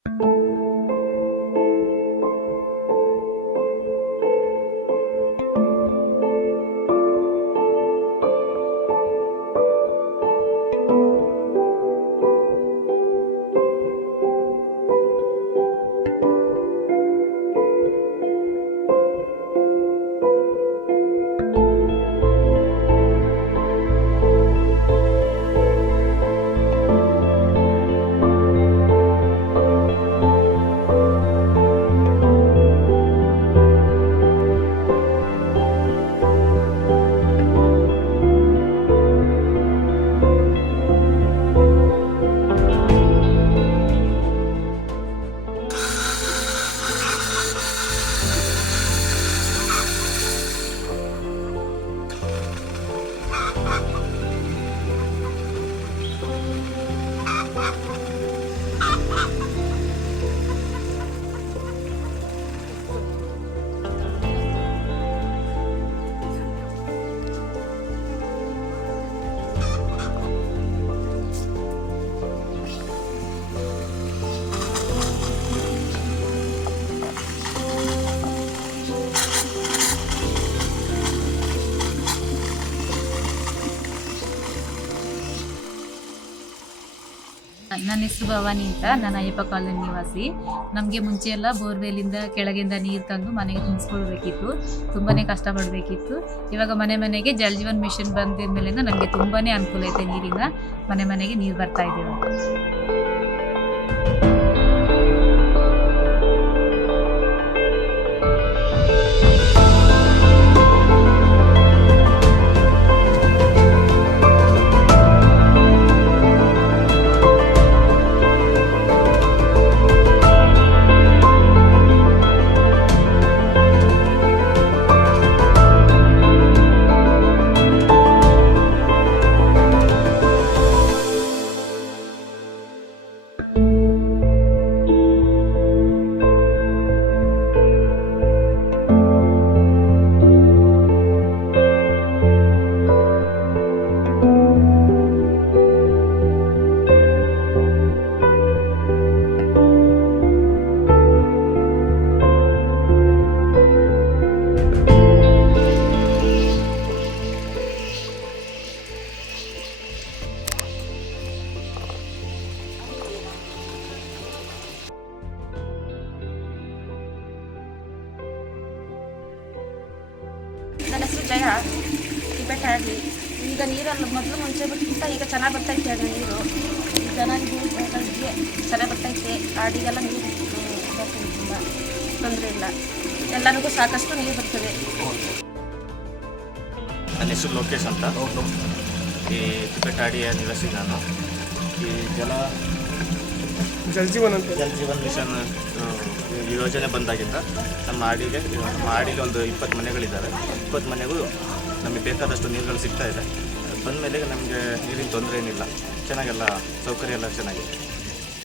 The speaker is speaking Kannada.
ನನ್ನ ಹೆಸರು ಭವಾನಿ ಅಂತ. ನಾನು ಅಯ್ಯಪ್ಪ ಕಾಲೋನಿ ನಿವಾಸಿ. ನಮಗೆ ಮುಂಚೆ ಎಲ್ಲ ಬೋರ್ವೆಲಿಂದ ಕೆಳಗಿಂದ ನೀರು ತಂದು ಮನೆಗೆ ತುಂಬಿಸ್ಕೊಳ್ಬೇಕಿತ್ತು, ತುಂಬಾ ಕಷ್ಟಪಡಬೇಕಿತ್ತು. ಇವಾಗ ಮನೆಗೆ ಜಲ್ ಜೀವನ್ ಮಿಷನ್ ಬಂದಿದ ಮೇಲಿಂದ ನಮಗೆ ತುಂಬಾ ಅನುಕೂಲ ಐತೆ. ನೀರಿಂದ ಮನೆಗೆ ನೀರು ಬರ್ತಾ ಇದ್ದೀವಿ. ನನ್ನ ಹೆಸರು ಜಯ. ಟಿಬೆಟ್ ಆಗಲಿ ಈಗ ನೀರಲ್ಲಿ ಮೊದಲು ಮುಂಚೆ ಬಿಟ್ಟಿಂತ ಈಗ ಚೆನ್ನಾಗಿ ಬರ್ತೈತೆ. ಅದು ನೀರು ಚೆನ್ನಾಗಿ ಚೆನ್ನಾಗಿ ಬರ್ತೈತೆ. ಆಡಿಗೆಲ್ಲ ನೀರು ತುಂಬ ತೊಂದರೆ ಇಲ್ಲ, ಎಲ್ಲರಿಗೂ ಸಾಕಷ್ಟು ನೀರು ಬರ್ತದೆ. ನನ್ನ ಹೆಸರು ಲೋಕೇಶ್ ಅಂತ. ಈ ಟಿಬೆಟ್ ಆಡಿಯ ನಿವಾಸಿ ನಾನು. ಈ ಜಲ್ ಜೀವನ್ ಮಿಷನ್ ಯೋಜನೆ ಬಂದಾಗಿಂದ ನಮ್ಮ ಆಡಿಗೆ ಒಂದು 20 ಮನೆಗಳಿದ್ದಾವೆ. 20 ಮನೆಗೂ ನಮಗೆ ಬೇಕಾದಷ್ಟು ನೀರುಗಳು ಸಿಗ್ತಾ ಇದೆ. ಬಂದಮೇಲೆ ನಮಗೆ ನೀರಿನ ತೊಂದರೆ ಏನಿಲ್ಲ, ಚೆನ್ನಾಗೆಲ್ಲ ಸೌಕರ್ಯ ಎಲ್ಲ ಚೆನ್ನಾಗಿದೆ.